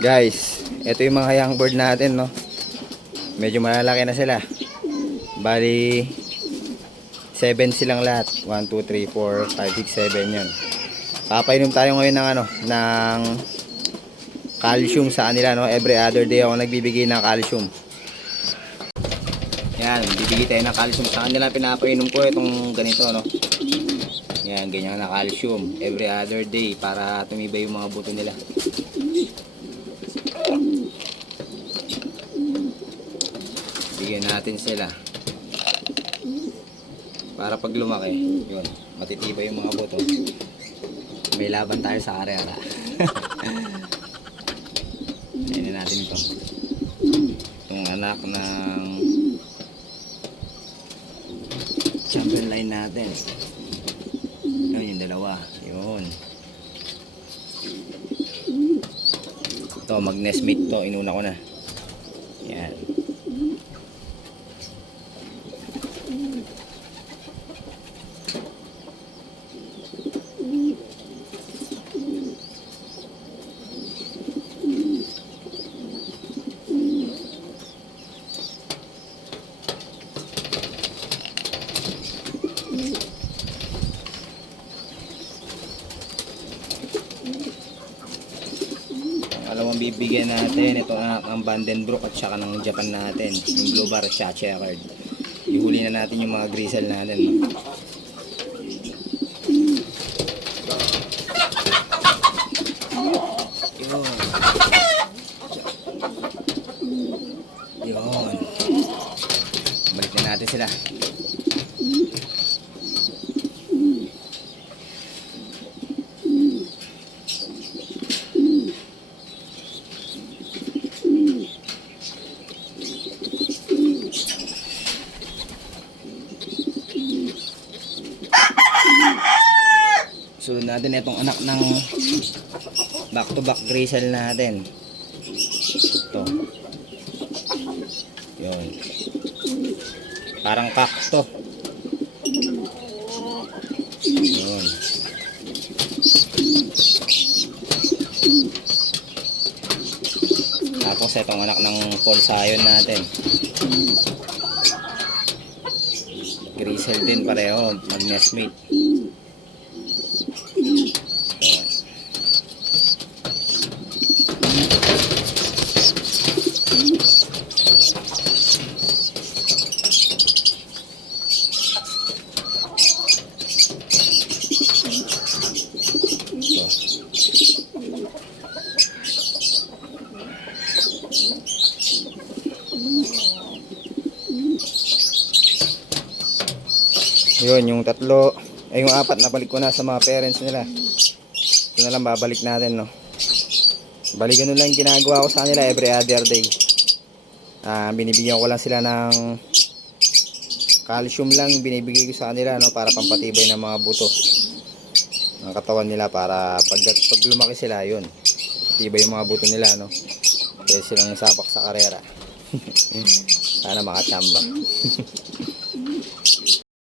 Guys, ito yung mga young bird natin, no. Medyo malalaki na sila. Bali 7 silang lahat. 1 2 3 4 5 6 7 'yon. Papainom tayo ngayon ng ng calcium sa kanila, no. Every other day ako nagbibigay ng calcium. Yan, bibigay tayo ng calcium sa kanila. Pinapainom ko itong ganito, no. Yan, ganyan na calcium every other day para tumibay yung mga buto nila. Bigyan natin sila para pag lumaki, yun, matitibay yung mga buto. May laban tayo sa karera. Tingnan natin ito. Itong anak ng champion line natin. Yun, yung dalawa. Yun. Ito, mag-nest mate to. Inuna ko na. Yan. Alam mo, bibigyan natin ito ang Vandenbroek at saka ng Japan natin, yung blue bar at saka checkered. Ihuli na natin yung mga grizzle natin, no? Yun. Balik na natin sila. Sunod natin itong anak ng back to back grizzle natin. Ito. Yun. Parang kakto. Yun. Tapos itong anak ng Polsayon natin. Grizzle din pareho, mag-nest mate. Yun, yung tatlo, ay yung apat na balik ko na sa mga parents nila. Ito na lang babalik natin, no. Bali ganun lang yung ginagawa ko sa kanila every other day. Binibigyan ko lang sila ng calcium lang, binibigay ko sa kanila, no, para pampatibay ng mga buto ng katawan nila, para pag lumaki sila, yun, tibay yung mga buto nila, no. Kaya silang sabak sa karera. Sana makachamba.